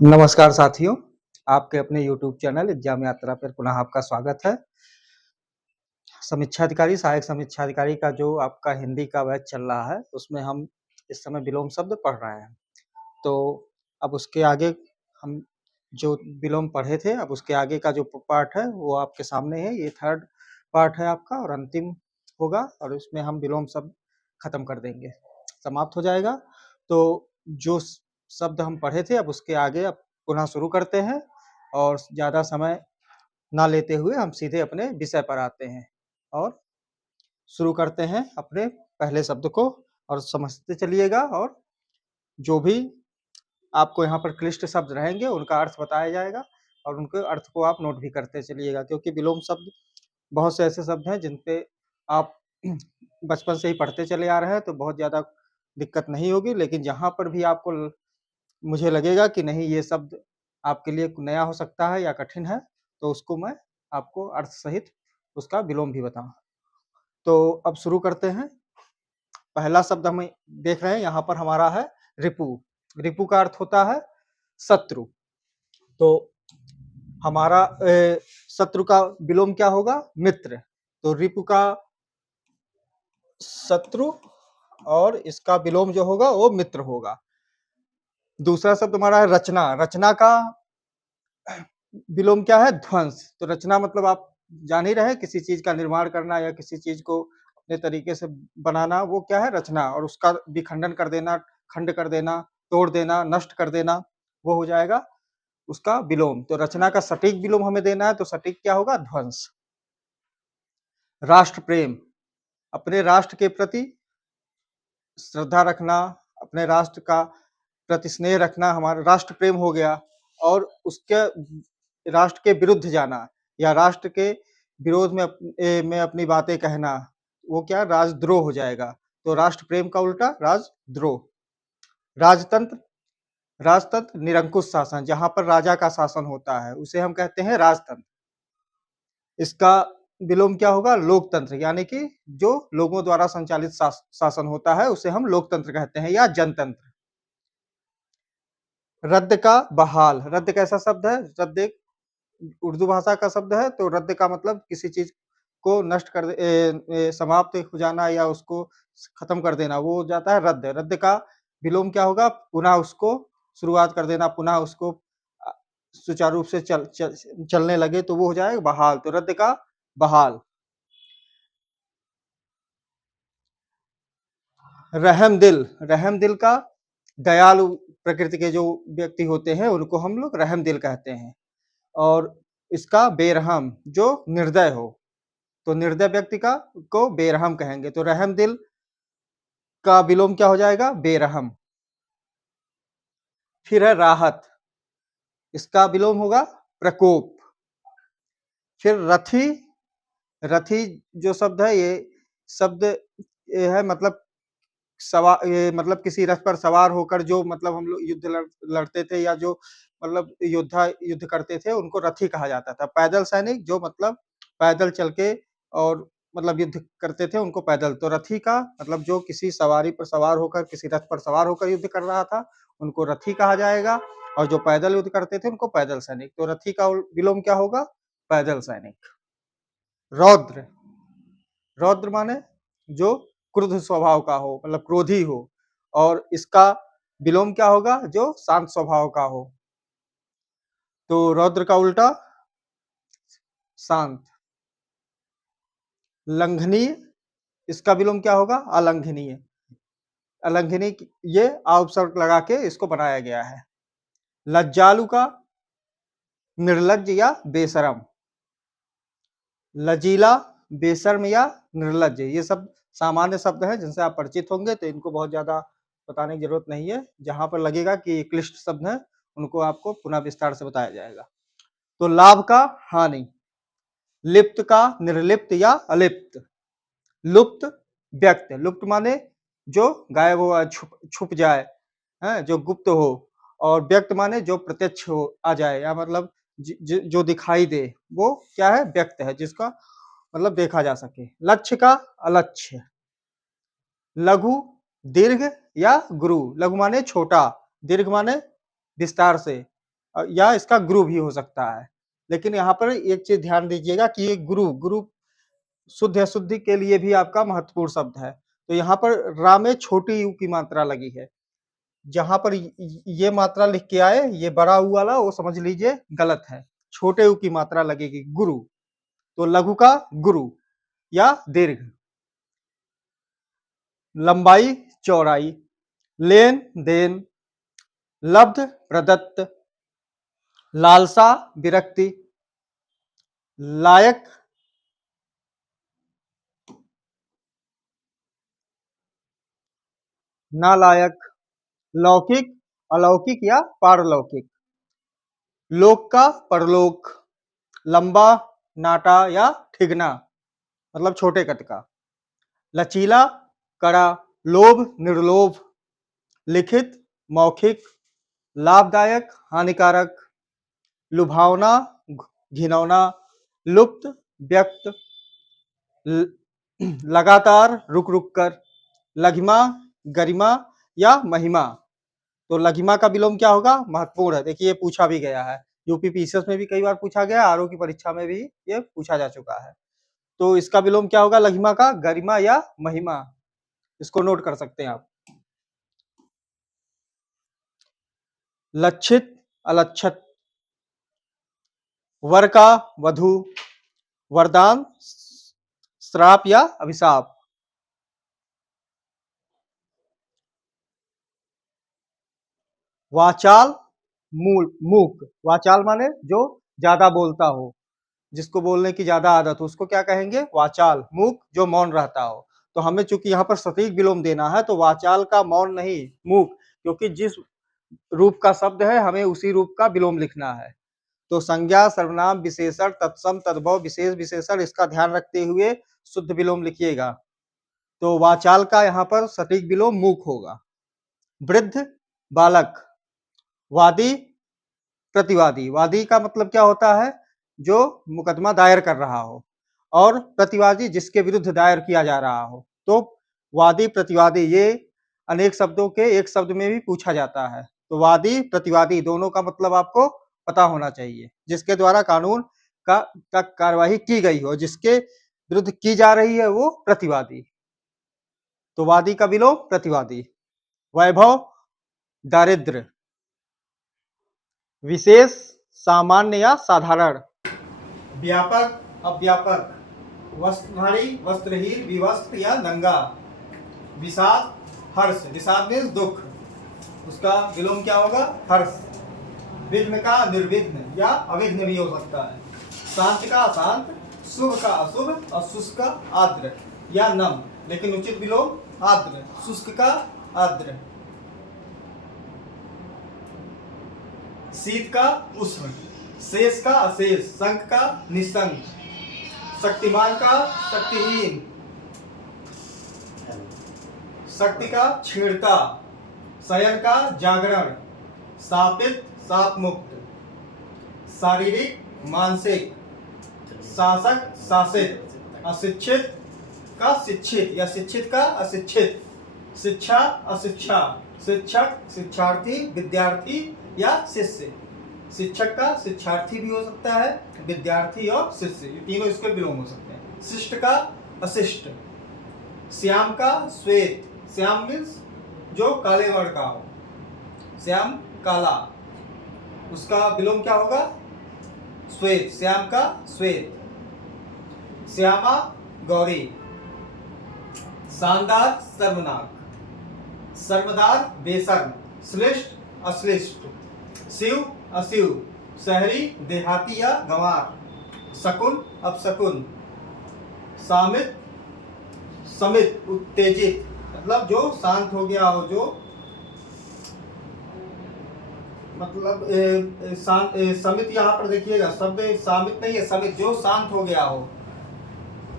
नमस्कार साथियों, आपके अपने यूट्यूब चैनल एग्जाम यात्रा पर पुनः आपका स्वागत है। समीक्षाधिकारी, सहायक समीक्षाधिकारी का जो आपका हिंदी का बैच चल रहा है, उसमें हम इस समय विलोम शब्द पढ़ रहे हैं। तो अब उसके आगे हम जो विलोम पढ़े थे, अब उसके आगे का जो पार्ट है, वो आपके सामने है। ये थर्ड पार्ट है आपका और अंतिम होगा और इसमें हम विलोम शब्द खत्म कर देंगे, समाप्त हो जाएगा। तो जो शब्द हम पढ़े थे, अब उसके आगे अब पुनः शुरू करते हैं और ज़्यादा समय ना लेते हुए हम सीधे अपने विषय पर आते हैं और शुरू करते हैं अपने पहले शब्द को और समझते चलिएगा। और जो भी आपको यहाँ पर क्लिष्ट शब्द रहेंगे उनका अर्थ बताया जाएगा और उनके अर्थ को आप नोट भी करते चलिएगा, क्योंकि विलोम शब्द बहुत से ऐसे शब्द हैं जिन पे आप बचपन से ही पढ़ते चले आ रहे हैं, तो बहुत ज़्यादा दिक्कत नहीं होगी। लेकिन जहाँ पर भी आपको मुझे लगेगा कि नहीं, ये शब्द आपके लिए नया हो सकता है या कठिन है, तो उसको मैं आपको अर्थ सहित उसका विलोम भी बताऊँ। तो अब शुरू करते हैं। पहला शब्द हम देख रहे हैं यहाँ पर हमारा है रिपु। रिपु का अर्थ होता है शत्रु। तो हमारा शत्रु का विलोम क्या होगा? मित्र। तो रिपु का शत्रु और इसका विलोम जो होगा वो मित्र होगा। दूसरा शब्द हमारा है रचना। रचना का विलोम क्या है? ध्वंस। तो रचना मतलब आप जान ही रहे हैं, किसी चीज का निर्माण करना या किसी चीज को अपने तरीके से बनाना, वो क्या है? रचना। और उसका विखंडन कर देना, खंड कर देना, तोड़ देना, नष्ट कर देना, वो हो जाएगा उसका विलोम। तो रचना का सटीक विलोम हमें देना है, तो सटीक क्या होगा? ध्वंस। राष्ट्र प्रेम, अपने राष्ट्र के प्रति श्रद्धा रखना, अपने राष्ट्र का प्रति स्नेह रखना, हमारा राष्ट्र प्रेम हो गया। और उसके राष्ट्र के विरुद्ध जाना या राष्ट्र के विरोध में अपनी बातें कहना, वो क्या? राजद्रोह हो जाएगा। तो राष्ट्र प्रेम का उल्टा राजद्रोह। राजतंत्र, राजतंत्र निरंकुश शासन, जहां पर राजा का शासन होता है उसे हम कहते हैं राजतंत्र। इसका विलोम क्या होगा? लोकतंत्र, यानी कि जो लोगों द्वारा संचालित शासन होता है उसे हम लोकतंत्र कहते हैं या जनतंत्र। रद्द का बहाल। रद्द कैसा शब्द है? रद्द एक उर्दू भाषा का शब्द है। तो रद्द का मतलब किसी चीज को नष्ट कर समाप्त हो जाना या उसको खत्म कर देना, वो हो जाता है रद्द। रद्द का विलोम क्या होगा? पुनः उसको शुरुआत कर देना, पुनः उसको सुचारू रूप से चलने लगे, तो वो हो जाएगा बहाल। तो रद्द का बहाल। रहमदिल। रहमदिल का दयालु प्रकृति के जो व्यक्ति होते हैं उनको हम लोग रहमदिल कहते हैं। और इसका बेरहम, जो निर्दय हो, तो निर्दय व्यक्ति का को बेरहम कहेंगे। तो रहमदिल का विलोम क्या हो जाएगा? बेरहम। फिर है राहत, इसका विलोम होगा प्रकोप। फिर रथी। रथी जो शब्द है, ये शब्द ये है मतलब ये मतलब किसी रथ पर सवार होकर जो मतलब हम लोग युद्ध लड़ते थे या जो मतलब योद्धा युद्ध करते थे, उनको रथी कहा जाता था। पैदल सैनिक जो मतलब पैदल चल के और मतलब युद्ध करते थे, उनको पैदल। तो रथी का मतलब जो किसी सवारी पर सवार होकर, किसी रथ पर सवार होकर युद्ध कर रहा था, उनको रथी कहा जाएगा। और जो पैदल युद्ध करते थे उनको पैदल सैनिक। तो रथी का विलोम क्या होगा? पैदल सैनिक। रौद्र। रौद्र माने जो क्रुद्ध स्वभाव का हो, मतलब क्रोधी हो। और इसका विलोम क्या होगा? जो शांत स्वभाव का हो। तो रौद्र का उल्टा शांत। लंघनीय, इसका विलोम क्या होगा? अलंघनीय। अलंघनीय, ये उपसर्ग लगा के इसको बनाया गया है। लज्जालु का निर्लज्ज या बेशरम। लजीला, बेशर्म या निर्लज्ज, ये सब सामान्य शब्द हैं जिनसे आप परिचित होंगे, तो इनको बहुत ज्यादा बताने की जरूरत नहीं है। जहां पर लगेगा कि क्लिष्ट शब्द है, उनको आपको पुनः विस्तार से बताया जाएगा। तो लाभ का हानि। लिप्त का निर्लिप्त या अलिप्त। लुप्त व्यक्त। लुप्त माने जो गायब हो, छुप छुप जाए, है जो गुप्त हो। और व्यक्त माने जो प्रत्यक्ष हो, आ जाए, या मतलब जो दिखाई दे, वो क्या है? व्यक्त है, जिसका मतलब देखा जा सके। लक्ष्य का अलक्ष्य। लघु, दीर्घ या गुरु। लघु माने छोटा, दीर्घ माने विस्तार से, या इसका गुरु भी हो सकता है। लेकिन यहाँ पर एक चीज़ ध्यान दीजिएगा कि ये गुरु गुरु शुद्ध अशुद्धि के लिए भी आपका महत्वपूर्ण शब्द है। तो यहाँ पर रा में छोटी ऊ की मात्रा लगी है। जहाँ पर ये मात्रा लिख के आए, ये बड़ा ऊ वाला वो समझ लीजिए गलत है। छोटे ऊ की मात्रा लगेगी गुरु। तो लघु का गुरु या दीर्घ। लंबाई, चौड़ाई, लेन देन, लब्ध प्रदत्त, लालसा विरक्ति, लायक नालायक, लौकिक अलौकिक या पारलौकिक, लोक का परलोक, लंबा नाटा या ठिगना मतलब छोटे कद का, लचीला कड़ा, लोभ निर्लोभ, लिखित मौखिक, लाभदायक हानिकारक, लुभावना घिनौना, लुप्त व्यक्त, लगातार रुक रुक कर, लघिमा गरिमा या महिमा। तो लघिमा का विलोम क्या होगा? महत्वपूर्ण है। देखिए ये पूछा भी गया है, यूपी पीसीएस में भी कई बार पूछा गया, आरओ की परीक्षा में भी ये पूछा जा चुका है। तो इसका विलोम क्या होगा लघिमा का? गरिमा या महिमा। इसको नोट कर सकते हैं आप। लक्षित अलक्षित, वर का वधु, वरदान श्राप या अभिशाप, वाचाल मूक, वाचाल माने जो ज्यादा बोलता हो, जिसको बोलने की ज्यादा आदत हो उसको क्या कहेंगे? वाचाल। मूक जो मौन रहता हो। तो हमें चूंकि यहाँ पर सटीक विलोम देना है तो वाचाल का मौन नहीं, मूक, क्योंकि जिस रूप का शब्द है हमें उसी रूप का विलोम लिखना है। तो संज्ञा सर्वनाम विशेषण तत्सम तद्भव विशेष विशेषण इसका ध्यान रखते हुए शुद्ध विलोम लिखिएगा। तो वाचाल का यहाँ पर सटीक विलोम मूक होगा। वृद्ध बालक, वादी प्रतिवादी, वादी का मतलब क्या होता है? जो मुकदमा दायर कर रहा हो, और प्रतिवादी जिसके विरुद्ध दायर किया जा रहा हो। तो वादी प्रतिवादी ये अनेक शब्दों के एक शब्द में भी पूछा जाता है। तो वादी प्रतिवादी दोनों का मतलब आपको पता होना चाहिए, जिसके द्वारा कानून का कार्यवाही की गई हो, जिसके विरुद्ध की जा रही है वो प्रतिवादी। तो वादी का विलोम प्रतिवादी। वैभव दारिद्र, विशेष सामान्य या साधारण, व्यापक अव्यापक, वस्त्रधारी वस्त्रहीन विवस्त्र या नंगा, विषाद हर्ष, विषाद मीन्स दुख, उसका विलोम क्या होगा? हर्ष। विघ्न का निर्विघ्न या अविघ्न भी हो सकता है। शांत का अशांत, शुभ का अशुभ, और शुष्क का आर्द्र या नम, लेकिन उचित विलोम आर्द्र, शुष्क का आर्द्र। शीत का उष्ण, शेष का अशेष, संक का निशंक, शक्तिमान का शक्तिहीन, शक्ति का छेड़ता, शयन का जागरण, शापित शाप मुक्त, शारीरिक मानसिक, शासक शासित, अशिक्षित का शिक्षित या शिक्षित का अशिक्षित, शिक्षा अशिक्षा, शिक्षक शिक्षार्थी विद्यार्थी या शिष्य, शिक्षक का शिक्षार्थी भी हो सकता है, विद्यार्थी और शिष्य, ये तीनों इसके विलोम हो सकते हैं। शिष्ट का अशिष्ट, श्याम का श्वेत, श्याम मीन्स जो काले वर्ण का हो, श्याम काला, उसका विलोम क्या होगा? श्वेत, श्याम का श्वेत। श्यामा गौरी, शानदार सर्वनाक, शर्मदार बेशर्म, श्लिष्ट अश्लिष्ट, शिव अशिव, शहरी देहाती या गंवार, शकुन अपशकुन, सामित समित उत्तेजित, मतलब जो शांत हो गया हो, जो मतलब समित यहाँ पर देखिएगा शब्द सामित नहीं है, समित जो शांत हो गया हो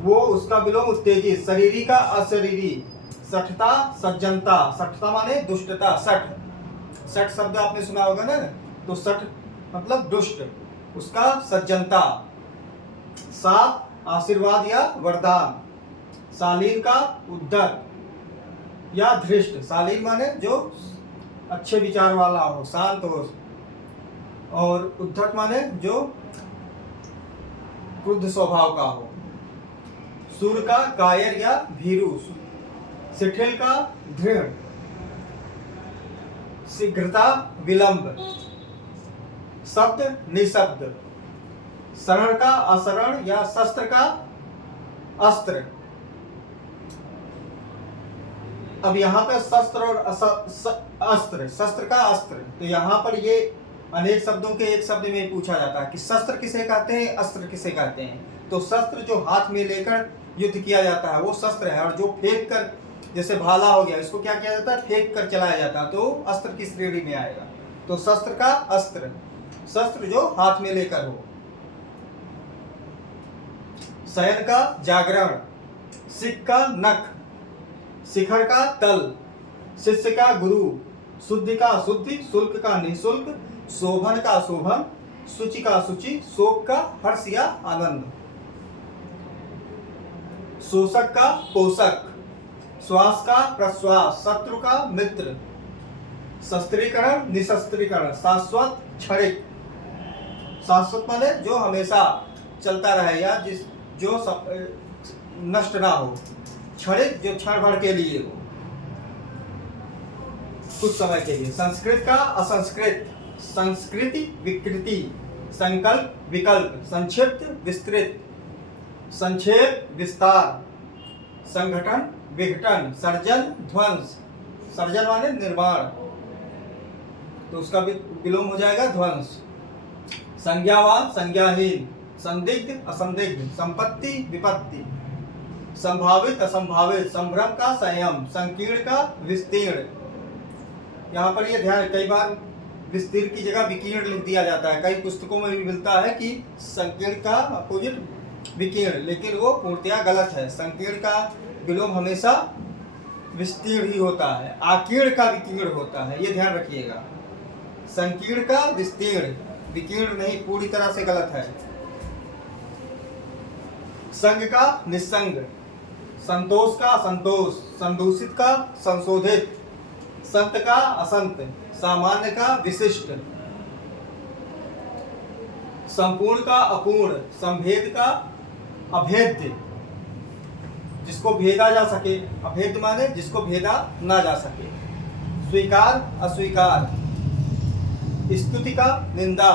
वो, उसका विलोम उत्तेजित। शरीरी का अशरीरी, सठता सज्जनता, सठता माने दुष्टता, सठ, सठ शब्द आपने सुना होगा ना, तो सठ मतलब दुष्ट, उसका सज्जनता। साप आशीर्वाद या वरदान, शालीन का उद्धत या धृष्ट, शालीन माने जो अच्छे विचार वाला हो, शांत हो। और उद्धत माने जो क्रुद्ध स्वभाव का हो। सूर का कायर या भीरू, शिथिल का दृढ़, शीघ्रता विलंब, शब्द निशब्द, शरण का अशरण या शस्त्र का अस्त्र। अब यहाँ पे शस्त्र और अस्त्र, शस्त्र का अस्त्र, तो यहाँ पर ये अनेक शब्दों के एक शब्द में पूछा जाता है कि शस्त्र किसे कहते हैं, अस्त्र किसे कहते हैं। तो शस्त्र जो हाथ में लेकर युद्ध किया जाता है वो शस्त्र है, और जो फेंक कर, जैसे भाला हो गया, इसको क्या किया जाता है, फेंक कर चलाया जाता है, तो अस्त्र की श्रेणी में आएगा। तो शस्त्र का अस्त्र, शस्त्र जो हाथ में लेकर हो। शयन का जागरण, सिक का नख, शिखर का तल, शिष्य का गुरु, शुद्धि का शुद्धि, शुल्क का निःशुल्क, शोभन का शोभन, शुचि का शुचि, शोक का हर्ष या आनंद, शोषक का पोषक, श्वास का प्रश्वास, शत्रु का मित्र, शस्त्रीकरण निशस्त्रीकरण, शाश्वत क्षणिक, शाश्वत माने जो हमेशा चलता रहे या जो नष्ट ना हो, क्षणिक जो क्षण भर के लिए हो, कुछ समय के लिए। संस्कृत का असंस्कृत, संस्कृति विकृति, संकल्प विकल्प, संक्षिप्त विस्तृत, संक्षेप विस्तार, संगठन विघटन, सर्जन ध्वंस, सर्जन माने निर्माण, तो उसका विलोम हो जाएगा ध्वंस। संज्ञावान संज्ञाहीन, संदिग्ध असंदिग्ध, संपत्ति विपत्ति, संभावित असंभावित, संभ्रम का संयम, संकीर्ण का विस्तीर्ण। यहाँ पर ये ध्यान, कई बार विस्तीर्ण की जगह विकीर्ण लिख दिया जाता है, कई पुस्तकों में भी मिलता है कि संकीर्ण का अपोजिट विकीर्ण, लेकिन वो पूर्णतया गलत है। संकीर्ण का विलोम हमेशा विस्तीर्ण ही होता है, आकीर्ण का विकीर्ण होता है, ये ध्यान रखिएगा। संकीर्ण का विस्तीर्ण, विकीर्ण नहीं, पूरी तरह से गलत है। संग का निस्संग, संतोष का असंतोष, संदूषित का संशोधित, संत का असंत, सामान्य का विशिष्ट, संपूर्ण का अपूर्ण, संभेद का अभेद्य, जिसको भेदा जा सके, अभेद्य माने जिसको भेदा ना जा सके, स्वीकार अस्वीकार, स्तुति का निंदा,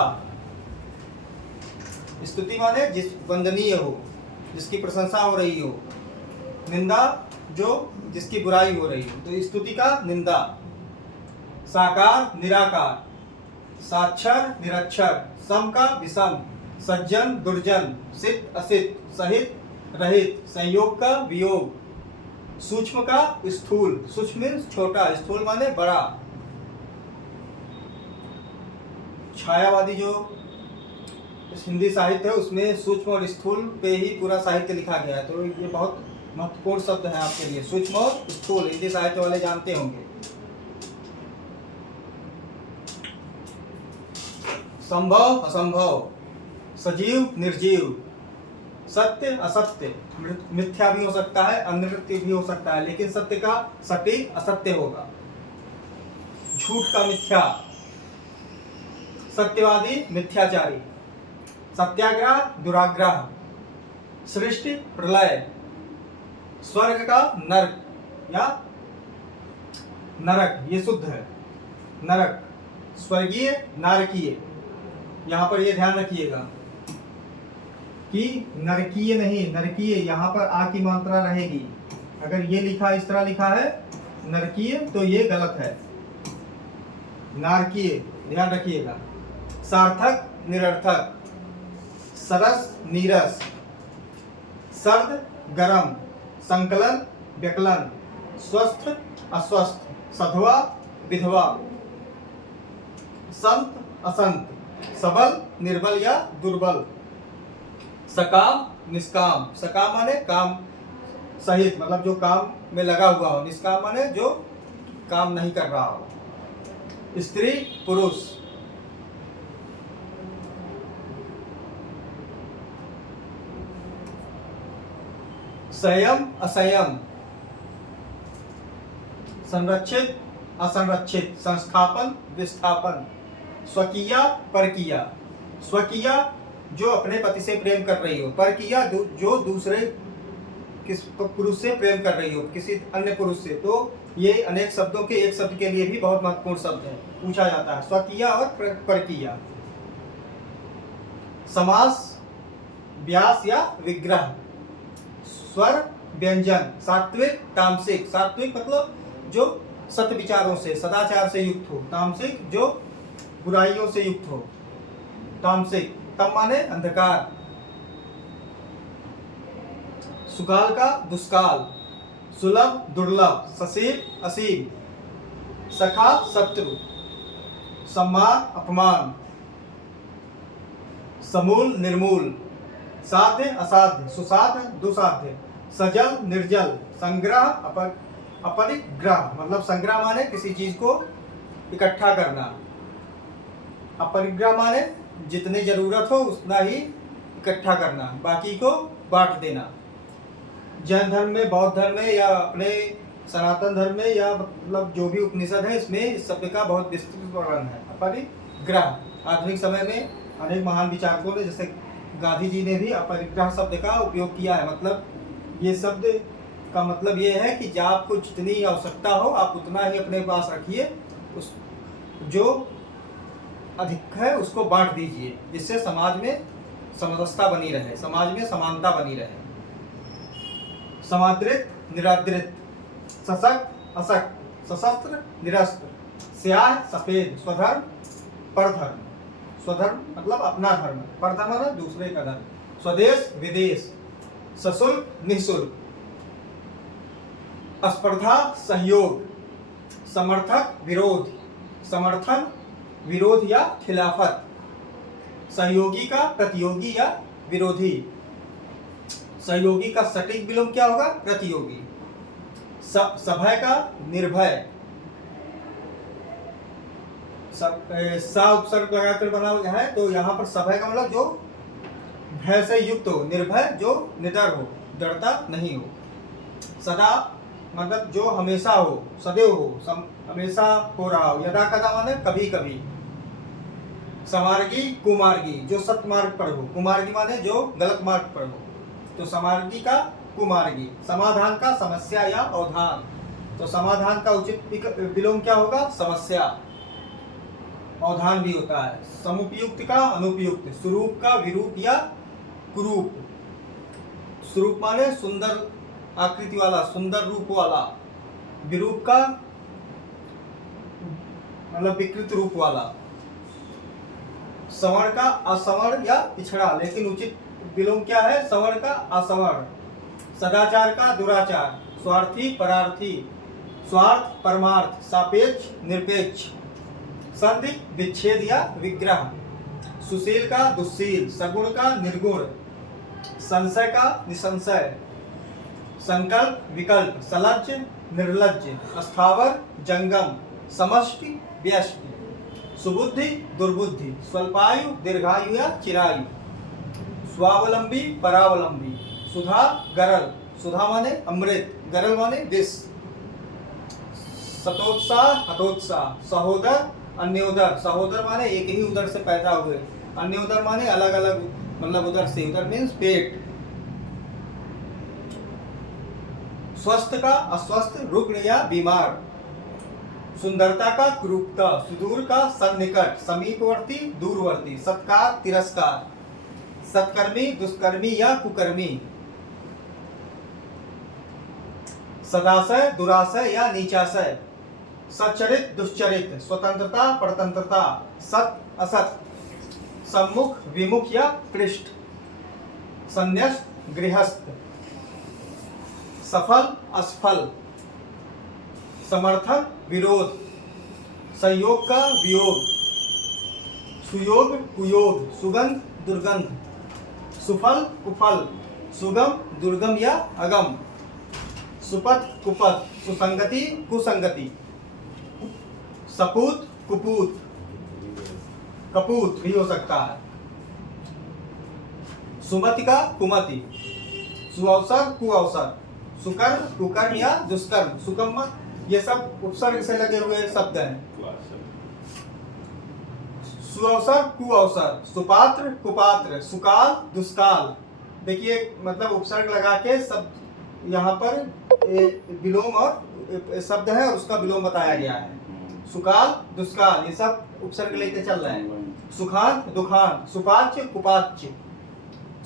स्तुति माने जिस वंदनीय हो, जिसकी प्रशंसा हो रही हो, निंदा जो जिसकी बुराई हो रही हो, तो स्तुति का निंदा। साकार निराकार, साक्षर निरक्षर, सम का विषम, सज्जन दुर्जन, सिद्ध असिद्ध, सहित रहित, संयोग का वियोग, सूक्ष्म का स्थूल, सूक्ष्म मीन्स छोटा, स्थूल माने बड़ा। छायावादी जो हिंदी साहित्य है उसमें सूक्ष्म और स्थूल पे ही पूरा साहित्य लिखा गया है, तो ये बहुत महत्वपूर्ण शब्द है आपके लिए, सूक्ष्म और स्थूल, हिंदी साहित्य वाले जानते होंगे। संभव असंभव, सजीव निर्जीव, सत्य असत्य, मिथ्या भी हो सकता है, अनृत्य भी हो सकता है, लेकिन सत्य का सटीक असत्य होगा। झूठ का मिथ्या, सत्यवादी मिथ्याचारी, सत्याग्रह दुराग्रह, सृष्टि प्रलय, स्वर्ग का नरक या नरक, ये शुद्ध है, नरक, स्वर्गीय नारकीय। यहाँ पर ये ध्यान रखिएगा कि नरकीय नहीं, नरकीय, यहाँ पर आ की मात्रा रहेगी। अगर ये लिखा, इस तरह लिखा है नरकीय, तो ये गलत है, नारकीय, ध्यान रखिएगा। सार्थक निरर्थक, सरस नीरस, सर्द गरम, संकलन व्यकलन, स्वस्थ अस्वस्थ, सधवा विधवा, संत असंत, सबल निर्बल या दुर्बल, सकाम निष्काम, सकाम माने काम सहित, मतलब जो काम में लगा हुआ हो, निष्काम माने जो काम नहीं कर रहा हो, स्त्री पुरुष, संयम असंयम, संरक्षित असंरक्षित, संस्थापन विस्थापन, स्वकीया परकीया। स्वकीया जो अपने पति से प्रेम कर रही हो, परकीया जो दूसरे किस पुरुष से प्रेम कर रही हो, किसी अन्य पुरुष से। तो ये अनेक शब्दों के एक शब्द के लिए भी बहुत महत्वपूर्ण शब्द है, पूछा जाता है, स्वकीया और परकीया। समास व्यास या विग्रह, स्वर व्यंजन, सात्विक तामसिक। सात्विक मतलब जो सत्य विचारों से सदाचार से युक्त हो, तामसिक जो बुराइयों से युक्त हो। तामसिक तम माने अंधकार, सुकाल का दुष्काल, सुलभ दुर्लभ, ससीम असीम, सखा शत्रु, सम्मान अपमान, समूल निर्मूल, साध्य असाध्य, सुसाध्य दुसाध्य, सजल निर्जल, संग्रह अपरिग्रह मतलब संग्रह माने किसी चीज को इकट्ठा करना, अपरिग्रह माने जितनी जरूरत हो उतना ही इकट्ठा करना, बाकी को बांट देना। जैन धर्म में, बौद्ध धर्म में या अपने सनातन धर्म में या मतलब जो भी उपनिषद है इसमें इस शब्द का बहुत विस्तृत वर्णन है। अपरिग्रह आधुनिक समय में अनेक महान विचारकों ने, जैसे गांधी जी ने भी अपरिग्रह शब्द का उपयोग किया है। मतलब ये शब्द का मतलब ये है कि जब आपको जितनी आवश्यकता हो आप उतना ही अपने पास रखिए, उस जो अधिक है उसको बांट दीजिए, जिससे समाज में समरसता बनी रहे, समाज में समानता बनी रहे। समादृत निरादृत, सशक्त अशक्त, सशस्त्र निरस्त्र, स्याह सफेद, स्वधर्म परधर्म। स्वधर्म मतलब अपना धर्म, परधर्म मतलब दूसरे का धर्म, स्वदेश विदेश, सशुल्क निःशुल्क, स्पर्धा सहयोग, समर्थक विरोध, समर्थन विरोध या खिलाफत, सहयोगी का प्रतियोगी या विरोधी। सहयोगी का सटीक विलोम क्या होगा? प्रतियोगी। सभय का निर्भय, सा उपसर्ग लगाकर बना हुआ है, तो यहाँ पर सभय का मतलब जो भय से युक्त हो, निर्भय जो निडर हो, डरता नहीं हो। सदा मतलब जो हमेशा हो, सदैव हो, हमेशा हो रहा हो। यदा कदा माने कभी कभी। समार्गी कुमार्गी जो सत्य मार्ग पर हो, कुमार्गी माने जो गलत मार्ग पर हो, तो समार्गी का कुमार्गी। समाधान का समस्या या अवधान, तो समाधान का उचित विलोम क्या होगा? समस्या। अवधान भी होता है। समुपयुक्त का अनुपयुक्त, स्वरूप का विरूप या कुरूप। स्वरूप माने सुंदर आकृति वाला, सुंदर रूप वाला। विरूप का मतलब विकृत रूप वाला। सवर्ण का असवर्ण या पिछड़ा, लेकिन उचित विलोम क्या है? सवर्ण का असवर्ण। सदाचार का दुराचार, स्वार्थी परार्थी, स्वार्थ परमार्थ, सापेक्ष निरपेक्ष, संधि विच्छेद या विग्रह। सुशील का दुस्शील, सगुण का निर्गुण, संशय का निसंशय, संकल्प विकल्प, सलज्ज निर्लज्ज, स्थावर जंगम, समष्टि व्यष्टि, सुबुद्धि दुर्बुद्धि, स्वल्पायु दीर्घायु या चिरायु, स्वावलंबी परावलंबी, सुधा गरल, सुधा माने अमृत, गरल माने विष, सतोत्साह हतोत्साह, सहोदर अन्योदर, सहोदर माने एक ही उदर से पैदा हुए, अन्योदर माने अलग अलग मतलब उदर से, उदर मीन्स पेट। स्वस्थ का अस्वस्थ, रुग्ण या बीमार, सुंदरता का कुरूपता, सुदूर का सन्निकट, समीपवर्ती दूरवर्ती, सत्कार तिरस्कार, सत्कर्मी दुष्कर्मी या कुकर्मी, सदाशय दुराशय या नीचाशय, सच्चरित दुश्चरित, स्वतंत्रता परतंत्रता, सत असत, सम्मुख विमुख या पृष्ठ, संन्यस्त गृहस्थ, सफल असफल, समर्थन विरोध, संयोग का वियोग, सुयोग कुयोग, सुगंध दुर्गंध, सुफल कुफल, सुगम दुर्गम या अगम, सुपथ कुपथ, सुसंगति कुसंगति, सपूत कुपूत, कपूत भी हो सकता है, सुमति का कुमति, सुअवसर कुअवसर, सुकर्म कुकर्म या दुष्कर्म, सुकम्मत, ये सब उपसर्ग से लगे हुए शब्द हैं। सुअवसर कुअवसर, सुपात्र कुपात्र, सुकाल दुष्काल। देखिए मतलब उपसर्ग लगा के सब यहाँ पर विलोम और शब्द है और उसका विलोम बताया गया है। सुकाल दुष्काल ये सब उपसर्ग लेके चल रहे हैं। सुखान दुखान, सुपाच्य कुपाच्य,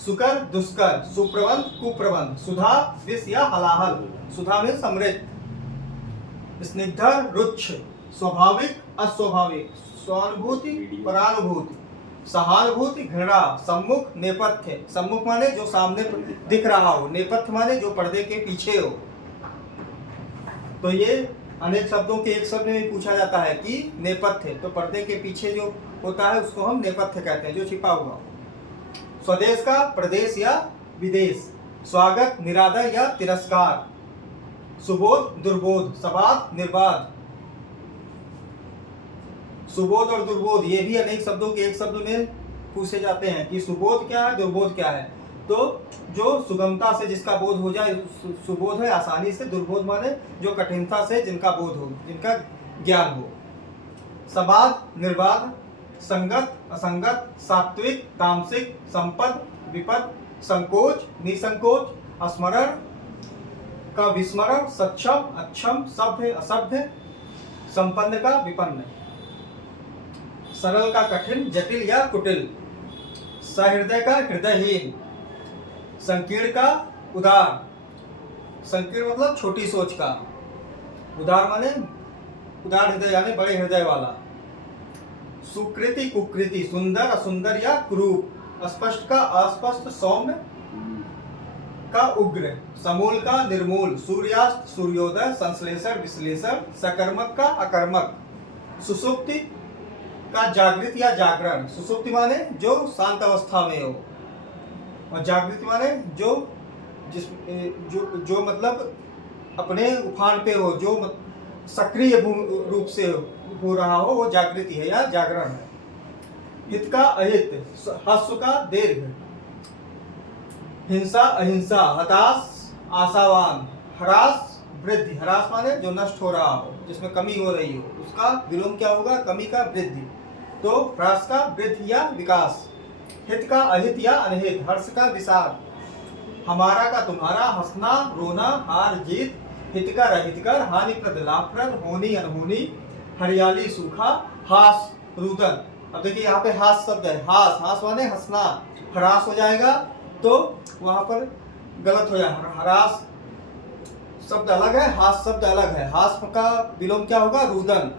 सुकर दुष्कर, सुप्रबंध कुप्रबंध, सुधा विष या हलाहल, सुधा में समृद्ध, स्निग्धर रुक्ष, स्वाभाविक अस्वाभाविक, स्वानुभूति परानुभूति, सहानुभूति घृणा, सम्मुख नेपथ्य, सम्मुख माने जो सामने दिख रहा हो, नेपथ्य माने जो पर्दे के पीछे हो। तो ये अनेक शब्दों के एक शब्द में पूछा जाता है कि नेपथ्य, तो पर्दे के पीछे जो होता है उसको हम नेपथ्य कहते हैं, जो छिपा हुआ। स्वदेश का प्रदेश या विदेश, स्वागत निरादर या तिरस्कार, सुबोध दुर्बोध, सबाद निर्बाध। सुबोध और दुर्बोध ये भी अनेक शब्दों के एक शब्द में पूछे जाते हैं कि सुबोध क्या है, दुर्बोध क्या है। तो जो सुगमता से जिसका बोध हो जाए सुबोध है, आसानी से। दुर्बोध माने जो कठिनता से जिनका बोध हो, जिनका ज्ञान हो। सबाद निर्बाध, संगत असंगत, सात्विक तामसिक, संपद विपद, संकोच निसंकोच, स्मरण का विस्मरण, सक्षम अक्षम, सभ्य असभ्य, संपन्न का विपन्न, सरल का कठिन, जटिल या कुटिल, सहृदय का हृदयहीन, संकीर्ण का उदार, संकीर्ण मतलब छोटी सोच का, उदार माने उदार हृदय यानी बड़े हृदय वाला, सुकृति कुकृति, सुंदर असुंदर या कुरूप, स्पष्ट का अस्पष्ट, सौम्य का उग्र, समूल का निर्मूल, सूर्यास्त सूर्योदय, संश्लेषण विश्लेषण, सकर्मक का अकर्मक, सुसुप्ति का जागृत या जागरण, सुसुप्ति माने जो शांत अवस्था में हो, और जागृति माने जो जो मतलब अपने उफान पे हो, जो सक्रिय रूप से हो रहा हो, वो जागृति है या जागरण है। हित का अहित, हस्व का दीर्घ, हिंसा अहिंसा, हताश आशावान, ह्रास वृद्धि, ह्रास माने जो नष्ट हो रहा हो, जिसमें कमी हो रही हो, उसका विलोम क्या होगा, कमी का वृद्धि। तो ह्रास का वृद्धि या विकास। हित का अहित या अनहित, हर्ष का विषाद, हमारा का तुम्हारा, हंसना रोना हार जीत, हित का रहित कर, हानिप्रद लाभप्रद, होनी अनहोनी, हरियाली सूखा, हास रुदन। अब देखिए यहाँ पे हास शब्द है, हास, हास माने हंसना, ह्रास हो जाएगा तो वहां पर गलत हो जाएगा, ह्रास शब्द अलग है, हास शब्द अलग है। हास का विलोम क्या होगा, रुदन।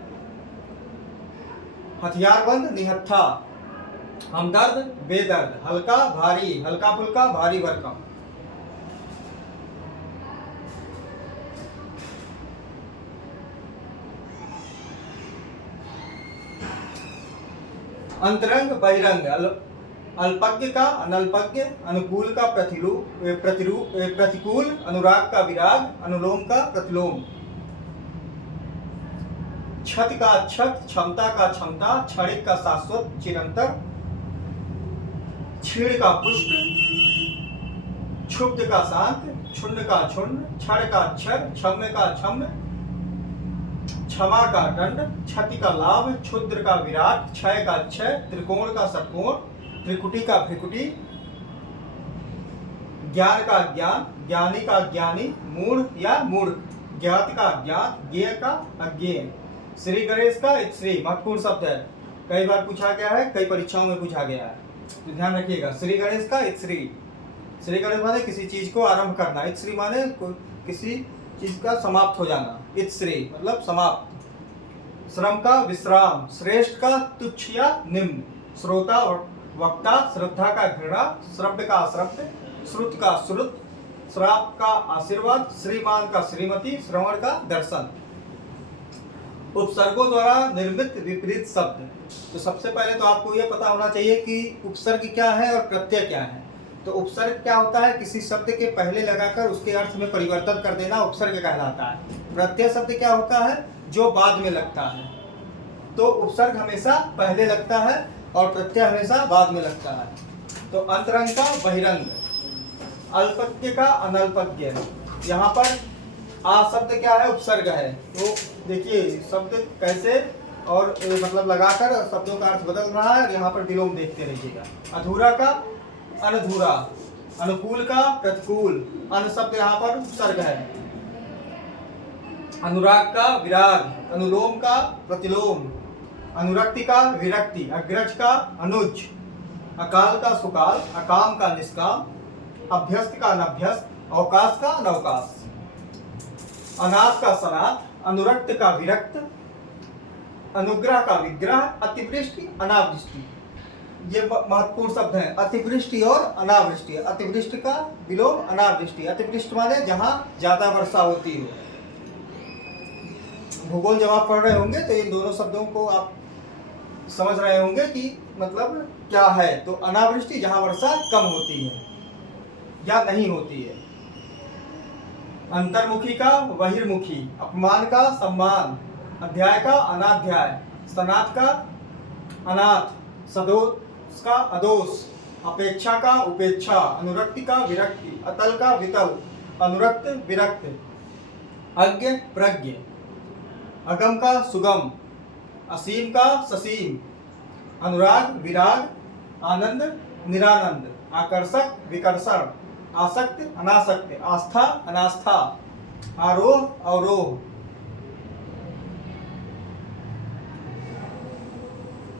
हथियारबंद निहत्था, हमदर्द बेदर्द, हल्का भारी, हल्का फुल्का भारी भरकम। अंतरंग बहिरंग, अल्पज्ञ का अनल्पज्ञ, अनुकूल का प्रतिकूल, अनुराग का विराग, अनुलोम का प्रतिलोम। छत का छत, क्षमता का क्षमता, क्षणिक का शाश्वत चिरंतर, क्षीण का पुष्ट, क्षुब्ध का शांत, क्षुण्ण का क्षुण्ण, क्षण का क्षर, क्षम्य का क्षम्य, क्षमा का दंड, क्षति का लाभ, क्षुद्र का विराट, क्षय का क्षय, त्रिकोण का षटकोण, त्रिकुटी का भ्रिकुटी, ज्ञान का ज्ञान, ज्ञानी का ज्ञानी, मूढ़ या मूर्ख, ज्ञात का ज्ञात, ज्ञेय का अज्ञेय। श्री गणेश का श्री महत्वपूर्ण शब्द है, कई बार पूछा गया है, कई परीक्षाओं में पूछा गया है, तो ध्यान रखिएगा। श्री गणेश का श्री, श्री गणेश माने किसी चीज को आरंभ करना, श्री माने किसी चीज का समाप्त हो जाना, श्री मतलब समाप्त। श्रम का विश्राम, श्रेष्ठ का तुच्छ या निम्न, श्रोता और वक्ता, श्रद्धा का घृणा, श्रव्य का अश्रव्य, श्रुत का श्रुत, श्राप का आशीर्वाद, श्रीमान का श्रीमती, श्रवण का दर्शन। उपसर्गों द्वारा निर्मित विपरीत शब्द। तो सबसे पहले तो आपको यह पता होना चाहिए कि उपसर्ग क्या है और प्रत्यय क्या है। तो उपसर्ग क्या होता है, किसी शब्द के पहले लगाकर उसके अर्थ में परिवर्तन कर देना उपसर्ग कहलाता है। प्रत्यय शब्द क्या होता है, जो बाद में लगता है। तो उपसर्ग हमेशा पहले लगता है और प्रत्यय हमेशा बाद में लगता है। तो अंतरंग का बहिरंग, अल्पज्ञ का अनल्पज्ञ। यहाँ पर आ शब्द क्या है, उपसर्ग है। तो देखिए शब्द कैसे और मतलब लगाकर शब्दों का अर्थ बदल रहा है, और यहाँ पर विलोम देखते रहिएगा। अधूरा का अनधूरा, अनुकूल का प्रतिकूल, अन शब्द यहाँ पर उपसर्ग है। अनुराग का विराग, अनुलोम का प्रतिलोम, अनुरक्ति का विरक्ति, अग्रज का अनुज, अकाल का सुकाल, अकाम का निष्काम, अभ्यस्त का अनभ्यस्त, अवकाश का अनवकाश, अनाथ का सनाथ, अनुरक्त का विरक्त, अनुग्रह का विग्रह, अतिवृष्टि अनावृष्टि। ये महत्वपूर्ण शब्द हैं, अतिवृष्टि और अनावृष्टि। अतिवृष्टि का विलोम अनावृष्टि। अतिवृष्टि माने जहाँ ज्यादा वर्षा होती हो। भूगोल जब आप पढ़ रहे होंगे तो इन दोनों शब्दों को आप समझ रहे होंगे कि मतलब क्या है। तो अनावृष्टि जहाँ वर्षा कम होती है या नहीं होती है। अंतर्मुखी का बहिर्मुखी, अपमान का सम्मान, अध्याय का अनाध्याय, सनाथ का अनाथ, सदोष का अदोष, अपेक्षा का उपेक्षा, अनुरक्ति का विरक्ति, अतल का वितल, अनुरक्त विरक्त, अज्ञ प्रज्ञ, अगम का सुगम, असीम का ससीम, अनुराग विराग, आनंद निरानंद, आकर्षक विकर्षण, आसक्त अनासक्त, आस्था अनास्था, आरोह अवरोह,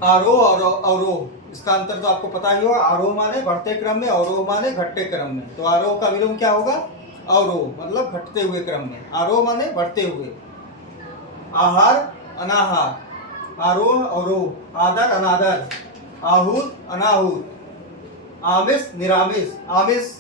आरोह और अवरोह। इसका अंतर तो आपको पता ही होगा। आरोह माने बढ़ते क्रम में, अवरोह माने घटते क्रम में। तो आरोह का विलोम क्या होगा? अवरोह, मतलब घटते हुए क्रम में। आरोह माने बढ़ते हुए। आहार अनाहार, आरोह अवरोह, आदर अनादर, आहूत अनाहूत, आमिष निरामिष। आमिष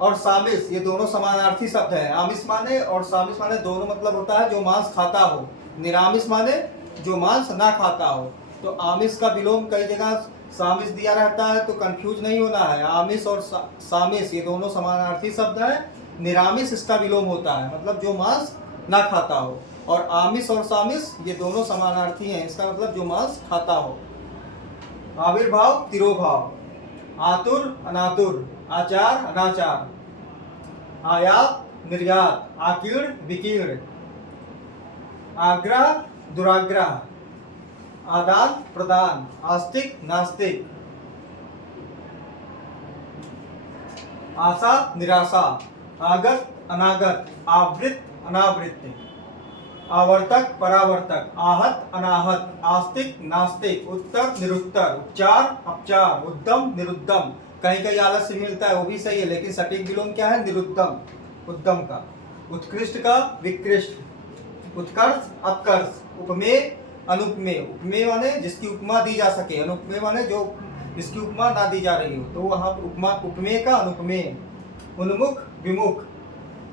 और सामिष ये दोनों समानार्थी शब्द हैं। आमिष माने और सामिष माने दोनों मतलब होता है जो मांस खाता हो। निरामिष माने जो मांस ना खाता हो। तो आमिष का विलोम कई जगह सामिष दिया रहता है, तो कंफ्यूज नहीं होना है। आमिष और सामिष ये दोनों समानार्थी शब्द है। निरामिष इसका विलोम होता है, मतलब जो मांस ना खाता हो। और आमिष और सामिष ये दोनों समानार्थी हैं, इसका मतलब जो मांस खाता हो। आविर्भाव तिरोभाव, आतुर अनातुर, आचार अनाचार, आयात निर्यात, आकीर्ण विकीर्ण, आग्रह दुराग्रह, आदान प्रदान, आस्तिक नास्तिक, आशा निराशा, आगत अनागत, आवृत अनावृत, आवर्तक परावर्तक, आहत अनाहत, आस्तिक नास्तिक, उत्तर निरुत्तर, उपचार अपचार, उद्दम निरुद्दम। कहीं कहीं आलस्य मिलता है, वो भी सही है, लेकिन सटीक विलोम क्या है? निरुद्दम, उद्दम का। उत्कृष्ट का विकृष्ट, उत्कर्ष अपकर्ष, उपमेय अनुपमेय। उपमेय माने जिसकी उपमा दी जा सके, अनुपमेय माने जो जिसकी उपमा ना दी जा रही हो, तो वहाँ उपमा उपमेय का अनुपमेय। उन्मुख विमुख,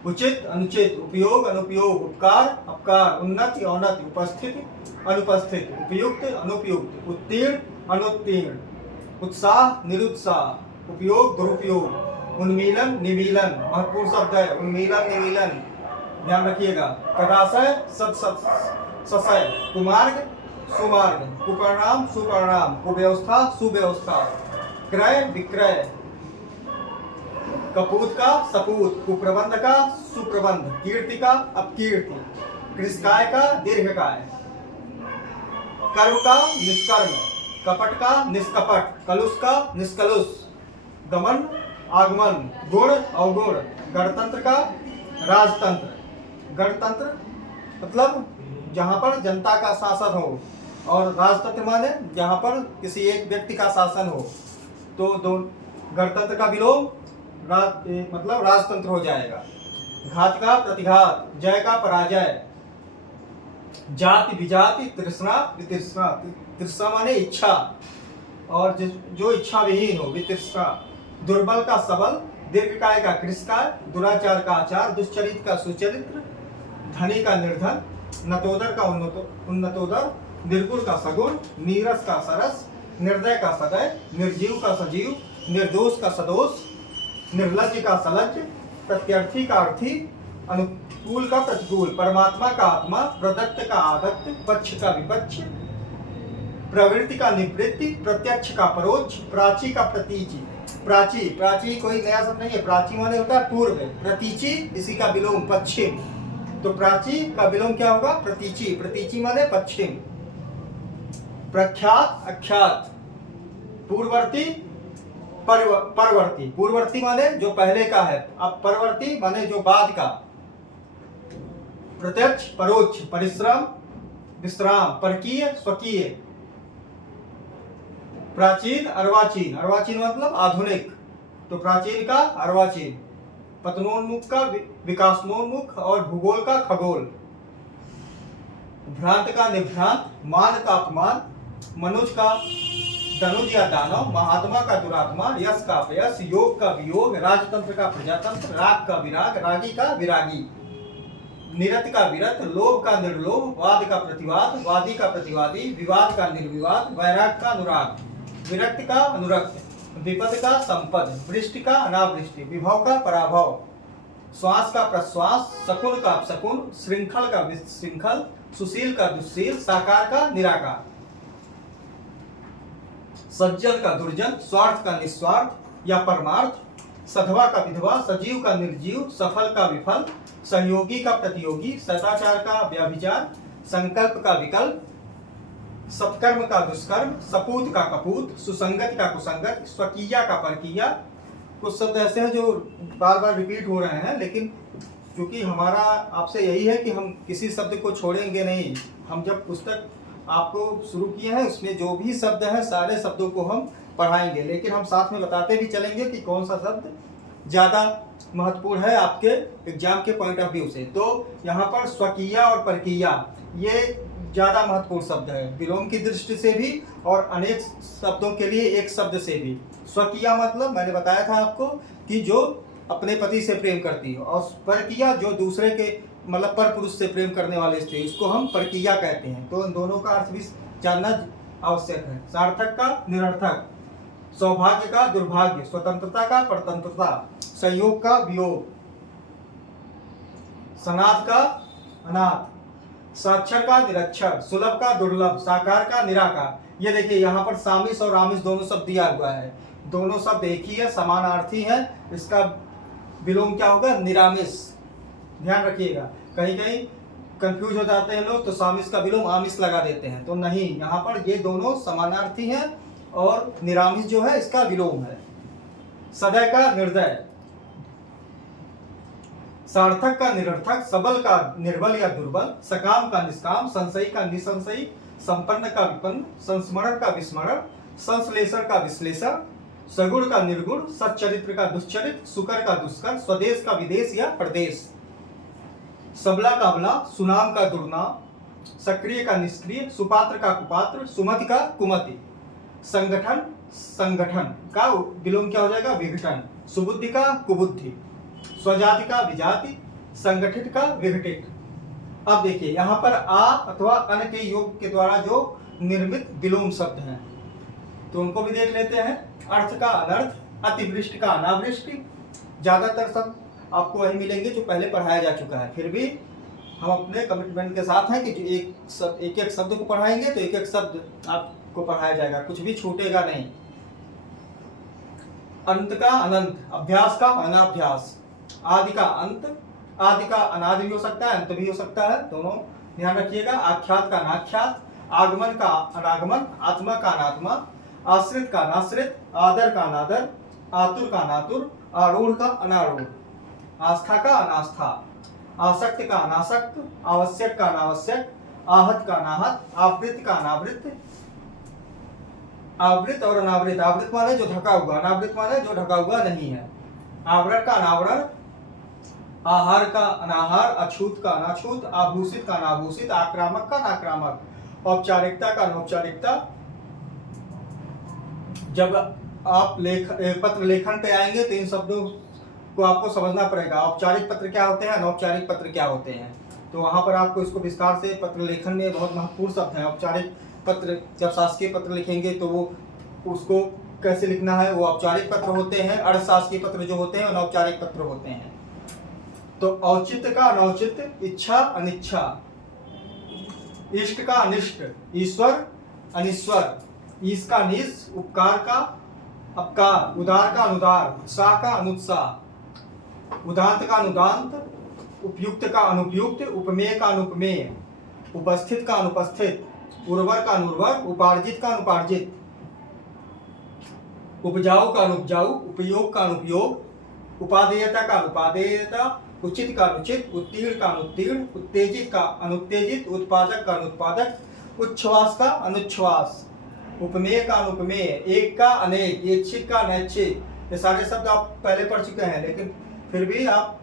उचित अनुचित, उपयोग अनुपयोग, उपकार अपकार, उन्नति अवनति, उपस्थिति अनुपस्थित, उपयुक्त अनुपयुक्त, उत्तीर्ण अनुत्तीर्ण, उत्साह निरुत्साह, उपयोग दुरुपयोग, उन्मीलन निमीलन। महत्वपूर्ण शब्द है उन्मीलन निमीलन, ध्यान रखिएगा। कदाशय सशय, कुमार्ग सुमार्ग, कुपरिणाम सुपरिणाम, कुव्यवस्था सुव्यवस्था, क्रय विक्रय, कपूत का सपूत, कुप्रबंध का सुप्रबंध, कीर्ति का अपकीर्ति, कृषकाय का दीर्घकाय, कर्म का निष्कर्म, कपट का निष्कपट, कलुष का निष्कलुष, गमन आगमन, गुण अवगुण, गणतंत्र का राजतंत्र। गणतंत्र मतलब जहाँ पर जनता का शासन हो, और राजतंत्र माने जहाँ पर किसी एक व्यक्ति का शासन हो। तो गणतंत्र का विलोम मतलब राजतंत्र हो जाएगा। घात का प्रतिघात, जय का पराजय, जाति विजाति, तृष्णा वितृष्णा। तृष्णा माने इच्छा, और जो इच्छा विहीन हो वितृष्णा। दुर्बल का सबल, दीर्घकाय का कृषकाय, दुराचार का आचार, दुश्चरित का सुचरित्र, धनी का निर्धन, नतोदर का उन्नतोदर, निर्गुण का सगुण, नीरस का सरस, निर्दय का सदय, निर्जीव का सजीव, निर्दोष का सदोष, निर्लज्ज का सलज्ज, प्रत्यर्थी का अर्थी, अनुकूल का प्रतिकूल, परमात्मा का आत्मा, प्रदत्त का आदत्त, पक्ष का विपक्ष, प्रवृत्ति का निवृत्ति, प्रत्यक्ष का परोक्ष, प्राची का प्रतीचि। प्राची, प्राची कोई नया शब्द नहीं है। प्राची माने होता है पूर्व, प्रतीचि इसी का विलोम पश्चिम। तो प्राची का विलोम क्या होगा? प्रतीचि। प्रतीचि माने पश्चिम। प्रख्यात, अख्यात, पूर्ववर्ती, परवर्ती। पूर्ववर्ती माने जो पहले का है, अब परवर्ती माने जो बाद का। प्रत्यक्ष, परोक्ष, परिश्रम, विश्राम, परकीय, स्वकीय। प्राचीन, अर्वाचीन, अर्वाचीन मतलब आधुनिक, तो प्राचीन का अर्वाचीन। पतनोन्मुख का विकासोन्मुख और भूगोल का खगोल। भ्रांत का निभ्रांत, मान का अपमान, मनुज का धनुज या दानव, महात्मा का दुरात्मा, यश का अपयश, योग का वियोग, राजतंत्र का प्रजातंत्र, राग का विराग, रागी का विरागी, निरत का विरत, लोभ का निर्लोभ, वाद का प्रतिवाद, वादी का प्रतिवादी, विवाद का निर्विवाद, वैराग का अनुराग, विरक्त का अनुरक्त, विपद का संपद, वृष्टि का अनावृष्टि, विभव का पराभव, श्वास का प्रश्वास, शकुन का अपशकुन, श्रृंखल का विशृंखल, सुशील का दुस्शील, साकार का निराकार, सज्जन का दुर्जन, स्वार्थ का निस्वार्थ या परमार्थ, सधवा का विधवा, सजीव का निर्जीव, सफल का विफल, सहयोगी का प्रतियोगी, सदाचार का व्यभिचार, संकल्प का विकल्प, सत्कर्म का दुष्कर्म, सपूत का कपूत, सुसंगत का कुसंगत, स्वकीया का परकीया। कुछ शब्द ऐसे हैं जो बार बार रिपीट हो रहे हैं, लेकिन क्योंकि हमारा आपसे यही है कि हम किसी शब्द को छोड़ेंगे नहीं। हम जब पुस्तक आपको शुरू किए हैं उसमें जो भी शब्द हैं सारे शब्दों को हम पढ़ाएंगे, लेकिन हम साथ में बताते भी चलेंगे कि कौन सा शब्द ज़्यादा महत्वपूर्ण है आपके एग्जाम के पॉइंट ऑफ व्यू से। तो यहाँ पर स्वकीया और परकीया ये ज़्यादा महत्वपूर्ण शब्द है विलोम की दृष्टि से भी और अनेक शब्दों के लिए एक शब्द से भी। स्वकीया मतलब मैंने बताया था आपको कि जो अपने पति से प्रेम करती हो, और परकीया जो दूसरे के मतलब पर पुरुष से प्रेम करने वाले स्त्री, इसको हम परकीया कहते हैं। तो इन दोनों का अर्थ भी जानना आवश्यक है। सार्थक का निरर्थक, सौभाग्य का दुर्भाग्य, स्वतंत्रता का परतंत्रता, संयोग का वियोग, सनाथ का अनाथ, साक्षर का निरक्षर, सुलभ का दुर्लभ, साकार का निराकार। ये देखिए यहाँ पर सामिस और आमिस दोनों शब्द दिया हुआ है। दोनों शब्द एक ही है, समानार्थी है। इसका विलोम क्या होगा? निरामिस। ध्यान रखिएगा, कहीं कहीं कंफ्यूज हो जाते हैं लोग, तो सामिस का विलोम आमिस लगा देते हैं, तो नहीं, यहाँ पर ये दोनों समानार्थी हैं और निरामिस जो है इसका विलोम है। सदय का निर्दय, सार्थक का निरर्थक, सबल का निर्बल या दुर्बल, सकाम का निष्काम, संशयी का निसंशयी, संपन्न का विपन्न, संस्मरण का विस्मरण, संश्लेषण का विश्लेषण, सगुण का निर्गुण, सच्चरित्र का दुश्चरित, सुकर का दुष्कर, स्वदेश का विदेश या प्रदेश, सबला का अबला, सुनाम का दुर्नाम, सक्रिय का निष्क्रिय, सुपात्र का कुपात्र, सुमति का कुमति, संगठन, संगठन का विलोम क्या हो जाएगा? विघटन, सुबुद्धि का कुबुद्धि, स्वजाति का विजाति, संगठित का विघटित। अब देखिए यहाँ पर आ अथवा अन के योग के द्वारा जो निर्मित विलोम शब्द हैं तो उनको भी देख लेते हैं। अर्थ का अनर्थ, अतिवृष्टि का अनावृष्टि। ज्यादातर शब्द आपको वही मिलेंगे जो पहले पढ़ाया जा चुका है, फिर भी हम अपने कमिटमेंट के साथ हैं कि जो एक एक शब्द को पढ़ाएंगे तो एक एक शब्द आपको पढ़ाया जाएगा, कुछ भी छूटेगा नहीं। अंत का अनंत, अभ्यास का अनाभ्यास, आदि का अंत, आदि का अनादि भी हो सकता है, अंत भी हो सकता है, दोनों ध्यान रखिएगा। आख्यात का अनाख्यात, आगमन का अनागमन, आत्मा का अनात्मा, आश्रित का अनाश्रित, आदर का अनादर, आतुर का अनातुर, आरूढ़ का अनारूढ़, आस्था का अनास्था, आसक्त का अनासक्त, आवश्यक का अनावश्यक, आहत का अनाहत, आवृत का अनावृत, आवृत और अनावृत। आवृत माने जो ढका हुआ, अनावृत माने जो ढका हुआ नहीं है। आवरण का अनावरण, आहार का अनाहार, अछूत का अनाछूत, आभूषित का अनाभूषित, आक्रामक का अनाक्रामक, औपचारिकता का अनौपचारिकता। जब आप पत्र लेखन पे आएंगे तो इन शब्दों को आपको समझना पड़ेगा। औपचारिक पत्र क्या होते हैं, अनौपचारिक पत्र क्या होते हैं, तो वहां पर आपको इसको विस्तार से, पत्र लेखन में बहुत महत्वपूर्ण शब्द है। औपचारिक पत्र, जब शासकीय पत्र लिखेंगे तो वो उसको कैसे लिखना है, वो औपचारिक पत्र होते हैं। अर्धशासकीय पत्र जो होते हैं अनौपचारिक पत्र होते हैं। तो औचित्य का अनौचित्य, इच्छा अनिच्छा, इष्ट का अनिष्ट, ईश्वर अनिश्वर, ईश का नीस, उपकार का अपकार, उदार का अनुदार, उत्साह का अनुत्साह, उदांत का अनुदांत, उपयुक्त का अनुपयुक्त, उपमेय का अनुपमेय, उपस्थित का अनुपस्थित, उर्वर का अनुर्वर, उपार्जित का अनुपार्जित, उपजाऊ का अनुपजाऊ, उपयोग का अनुपयोग, उपादेयता का अनुपादेयता, उचित का अनुचित, उत्तीर्ण का अनुत्तीर्ण, उत्तेजित का अनुत्तेजित, उत्पादक का अनुत्पादक, उच्छ्वास का अनुच्छ्वास, उपमेय का अनुपमेय, एक का अनेक, ऐच्छिक का अनैच्छिक। ये सारे शब्द आप पहले पढ़ चुके हैं, लेकिन फिर भी आप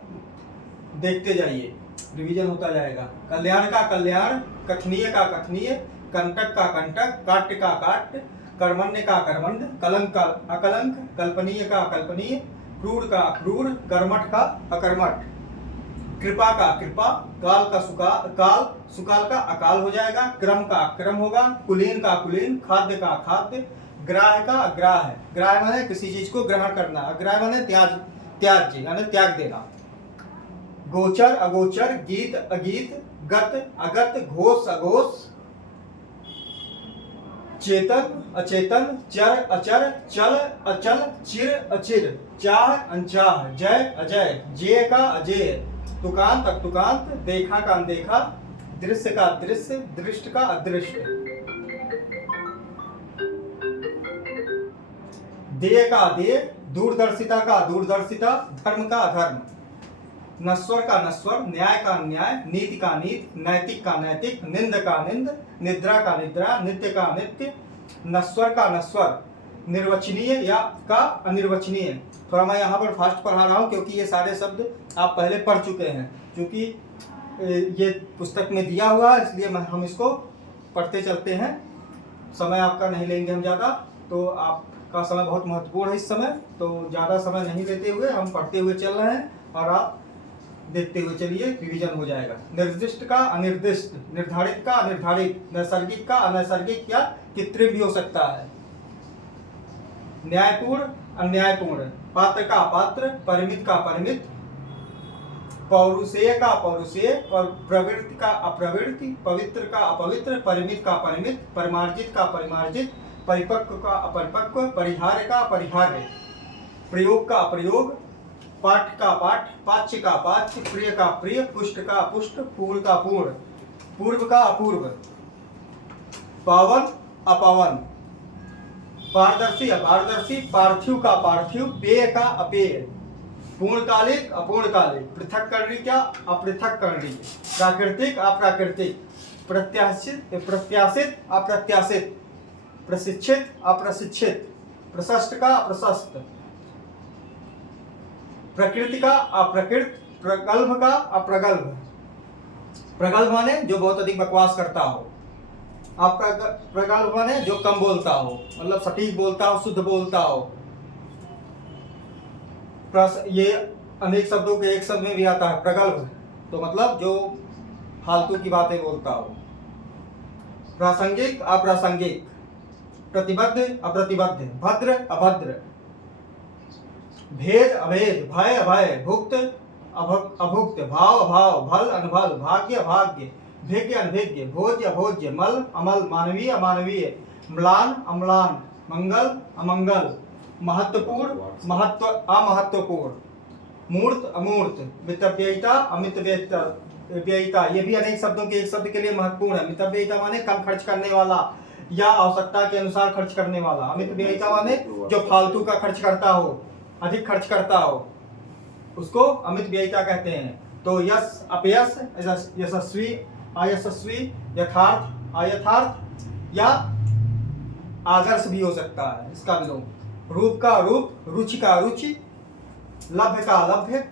देखते जाइए, रिवीजन होता जाएगा। कल्याण का कल्याण, कथनीय का कथनीय, कंटक का कंटक, काट्य का काट्य, कर्मण्य का कर्मण्य, कलंक का अकलंक, कल्पनीय का अकल्पनीय, क्रूर का अक्रूर, कर्मठ का अकर्मठ, कृपा का कृपा, काल का काल, सुकाल का अकाल हो जाएगा, क्रम का अक्रम होगा, कुलीन का कुलीन, खाद्य का खाद्य, ग्राह्य का अग्राह्य। ग्राह्य माने किसी चीज को ग्रहण करना, अग्राह्य माने त्याज्य यानी त्याग देना। गोचर अगोचर, गीत अगीत, गत अगत, घोष अघोष, चेतन अचेतन, चर अचर, चल अचल, चिर अचिर, चाह अनचाह, जय अजय, जेय का अजेय, तुकांत अतुकांत, देखा का अनदेखा, दृश्य का दृश्य, दृष्ट का अदृष्ट, देय का देय, दूरदर्शिता का दूरदर्शिता, धर्म का अधर्म, नश्वर का नश्वर, न्याय का न्याय, नीति का नीति, नैतिक का नैतिक, निंद का निंद, निद्रा का निद्रा, नित्य का नित्य, नश्वर का नश्वर, निर्वचनीय या का अनिर्वचनीय। थोड़ा मैं यहाँ पर फास्ट पढ़ा रहा हूँ क्योंकि ये सारे शब्द आप पहले पढ़ चुके हैं, क्योंकि ये पुस्तक में दिया हुआ है, इसलिए हम इसको पढ़ते चलते हैं। समय आपका नहीं लेंगे हम ज़्यादा, तो आपका समय बहुत महत्वपूर्ण है इस समय, तो ज़्यादा समय नहीं लेते हुए हम पढ़ते हुए चल रहे हैं और आप देखते हुए चलिए, रिवीजन हो जाएगा। निर्दिष्ट का अनिर्दिष्ट, निर्धारित का अनिर्धारित, नैसर्गिक का अनैसर्गिक या कृत्रिम भी हो सकता है, न्यायपूर्ण अन्यायपूर्ण, पात्र का अपात्र, परिमित का परिमित, पौरुषेय का पौरुषेय, प्रवृत्ति का अप्रवृत्ति, पवित्र का अपवित्र, परिमित का परिमित, परिमार्जित का परिमार्जित, परिपक्व का अपरिपक्व, परिहार्य का अपरिहार्य, प्रयोग का अप्रयोग, पाठ का पाठ, पाच्य का पाच्य, प्रिय का प्रिय, पुष्ट का अपुष्ट, पूर्ण का पूर्ण, पूर्व का अपूर्व, पावन अपावन, पारदर्शी अपारदर्शी, पार्थिव का पार्थिव, पेय का अपेय, पूर्णकालिक अपूर्णकालिक, पृथक्करणीय क्या अपृथक्करणीय, प्राकृतिक अप्राकृतिक, प्रत्याशित प्रत्याशित अप्रत्याशित, प्रशिक्षित अप्रशिक्षित, प्रशस्त का अप्रशस्त, प्रकृति का अप्रकृत, प्रगल्भ का अप्रगल्भ। प्रगल्भ माने जो बहुत अधिक बकवास करता हो, प्रगल्भ माने जो कम बोलता हो, मतलब सटीक बोलता हो, शुद्ध बोलता हो। ये अनेक शब्दों के एक शब्द में भी आता है प्रगल्भ, तो मतलब जो फालतू की बातें बोलता हो। प्रासंगिक अप्रासंगिक, प्रतिबद्ध अप्रतिबद्ध, भद्र अभद्र, भेद अभेद, भय अभय, भुक्त अभुक्त, भाव अभाव, भल अनभल, भाग्य अभाग्य, भिज्ञ अनभिज्ञ, भोज्य अभोज्य, मल अमल, मानवीय अमानवीय, म्लान अम्लान, मंगल अमंगल, महत्वपूर्ण महत्व अमहत्वपूर्ण, मूर्त अमूर्त, मितव्ययिता अमितव्ययिता। ये भी अनेक शब्दों के एक शब्द के लिए महत्वपूर्ण है। मितव्ययिता माने कम खर्च करने वाला या आवश्यकता के अनुसार खर्च करने वाला। अमितव्ययिता माने जो फालतू का खर्च करता हो, अधिक खर्च करता हो, उसको अमित व्ययिता कहते हैं। तो यश अपयश, यशस्वी अयशस्वी, यथार्थ अयथार्थ या आदर्श भी हो सकता है इसका विलोम। रूप का रूप, रुचि का रुचि, लभ्य का लभ्य,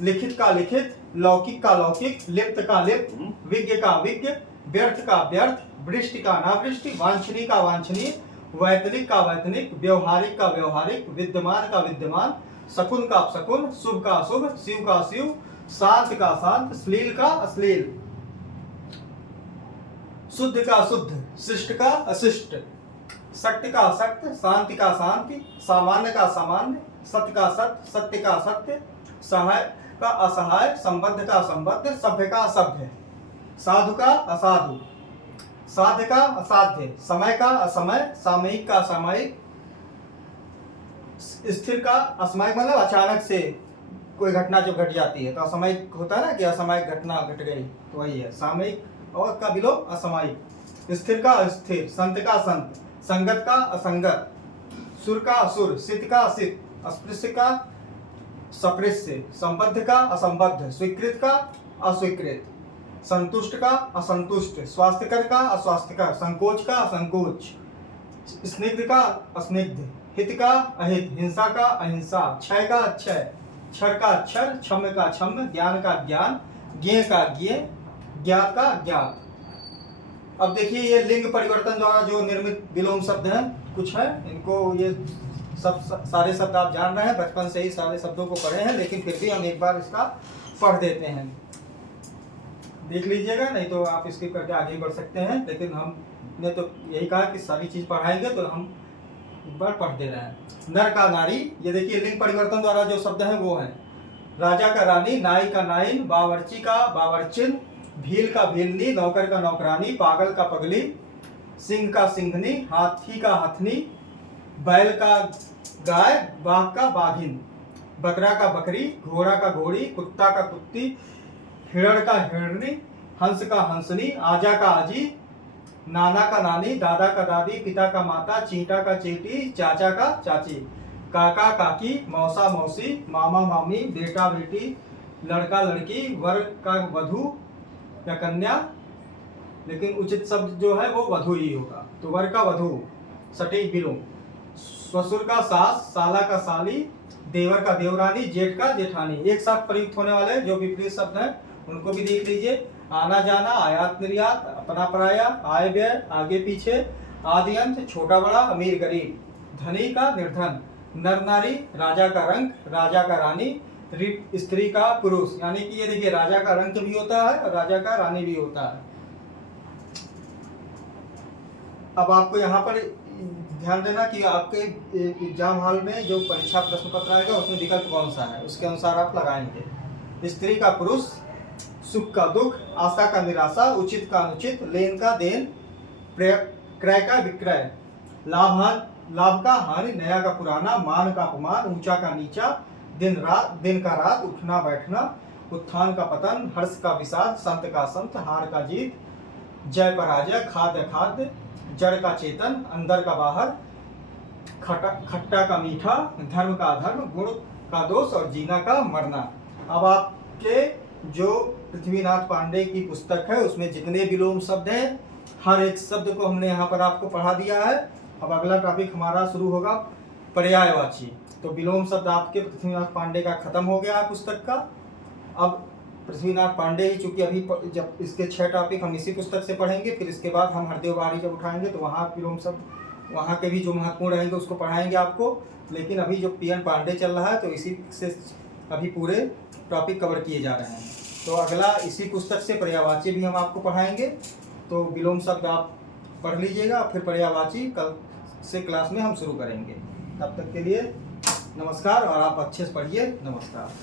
लिखित का लिखित, लौकिक का लौकिक, लिप्त का लिप्त, विज्ञ का विज्ञ, व्यर्थ का व्यर्थ, वृष्टि का अनावृष्टि, वांछनीय का वांछनीय, वैतनिक का वैतनिक, व्यवहारिक का व्यवहारिक, विद्यमान का विद्यमान, शकुन का अपशकुन, शुभ का शुभ, शिव का शिव, शांत का शांत, श्लील का अश्लील, शुद्ध का शुद्ध, शिष्ट का अशिष्ट, सत्य का सत्य, शांति का शांति, सामान्य का सामान्य, सत्य का सत्य, सत्य का सत्य, सहाय का असहाय, संबद्ध का संबद्ध, सभ्य का असभ्य, साधु का असाधु, साध्य का असाध्य, समय का असमय, सामयिक का सामयिक, स्थिर का असमयिक मतलब अचानक से कोई घटना जो घट जाती है तो असामयिक होता है ना कि असामयिक घटना घट गई, तो वही है सामयिक और का विलोम असामयिक। स्थिर का अस्थिर, संत का संत, संगत का असंगत, सुर का असुर, सित का असित, अस्पृश्य का सपृश्य, संबद्ध का असंबद्ध, स्वीकृत का अस्वीकृत, संतुष्ट का असंतुष्ट, स्वास्थ्यकर का अस्वास्थ्यकर, संकोच का असंकोच, स्निग्ध का अस्निग्ध, हित का अहित, हिंसा का अहिंसा, क्षय का अक्षय, क्षर का अक्षर, क्षम्य का क्षम्य, ज्ञान का ज्ञान, ज्ञेय का ज्ञेय, ज्ञात का ज्ञात। अब देखिए ये लिंग परिवर्तन द्वारा जो निर्मित विलोम शब्द हैं कुछ है, इनको ये सब सारे शब्द आप जान रहे हैं, बचपन से ही सारे शब्दों को पढ़े हैं, लेकिन फिर भी हम एक बार इसका पढ़ देते हैं, देख लीजिएगा, नहीं तो आप इसके करके आगे बढ़ सकते हैं। लेकिन हमने तो यही कहा कि सारी चीज पढ़ाएंगे, तो हम एक बार पढ़ दे रहे हैं। नर का नारी, ये देखिए लिंग परिवर्तन द्वारा जो शब्द है वो है राजा का रानी, नाई का नाइन, बावर्ची का बावर्चिन, भील का भीलनी, नौकर का नौकरानी, पागल का पगली, सिंह का सिंघनी, हाथी का हथनी, बैल का गाय, बाघ का बाघिन, बकरा का बकरी, घोड़ा का घोड़ी, कुत्ता का कुत्ती, हिरण का हिरणी, हंस का हंसनी, आजा का आजी, नाना का नानी, दादा का दादी, पिता का माता, चींटा का चींटी, चाचा का चाची, काका काकी, मौसा मौसी, मामा मामी, बेटा बेटी, लड़का लड़की, वर का वधू या कन्या, लेकिन उचित शब्द जो है वो वधू ही होगा, तो वर का वधू सटीक विलोम। ससुर का सास, साला का साली, देवर का देवरानी, जेठ का जेठानी। एक साथ प्रयुक्त होने वाले जो विपरीत शब्द हैं उनको भी देख लीजिए। आना जाना, आयात निर्यात, अपना पराया, आय व्यय, आगे पीछे, आदि अंत, छोटा बड़ा, अमीर गरीब, धनी का निर्धन, नर नारी, राजा का रंग, राजा का रानी, स्त्री का पुरुष। यानी कि ये देखिए राजा का रंग भी होता है और राजा का रानी भी होता है। अब आपको यहाँ पर ध्यान देना कि आपके एग्जाम हॉल में जो परीक्षा प्रश्न पत्र आएगा उसमें विकल्प कौन सा है, उसके अनुसार आप लगाएंगे। स्त्री का पुरुष, सुख का दुख, आशा का निराशा, उचित का अनुचित, लेन का देन, क्रय का विक्रय, लाभ का हानि, नया का पुराना, मान का अपमान, ऊंचा का नीचा, दिन का रात, उठना बैठना, उत्थान का पतन, हर्ष का विषाद, संत का संत, हार का जीत, जय पराजय, खाद्य खाद्य, जड़ का चेतन, अंदर का बाहर, खट्टा का मीठा, धर्म का अधर्म, गुण का दोष और जीना का मरना। अब आपके जो पृथ्वीनाथ पांडे की पुस्तक है उसमें जितने विलोम शब्द हैं हर एक शब्द को हमने यहाँ पर आपको पढ़ा दिया है। अब अगला टॉपिक हमारा शुरू होगा पर्यायवाची। तो विलोम शब्द आपके पृथ्वीनाथ पांडे का खत्म हो गया है पुस्तक का। अब पृथ्वीनाथ पांडे ही, चूंकि अभी जब इसके 6 टॉपिक हम इसी पुस्तक से पढ़ेंगे, फिर इसके बाद हम हरदेव बारी जब उठाएंगे तो वहाँ विलोम शब्द वहाँ के भी जो महत्वपूर्ण रहेंगे उसको पढ़ाएंगे आपको। लेकिन अभी जो PN पांडे चल रहा है तो इसी से अभी पूरे टॉपिक कवर किए जा रहे हैं। तो अगला इसी पुस्तक से पर्यायवाची भी हम आपको पढ़ाएंगे। तो विलोम शब्द आप पढ़ लीजिएगा, फिर पर्यायवाची कल से क्लास में हम शुरू करेंगे। तब तक के लिए नमस्कार, और आप अच्छे से पढ़िए। नमस्कार।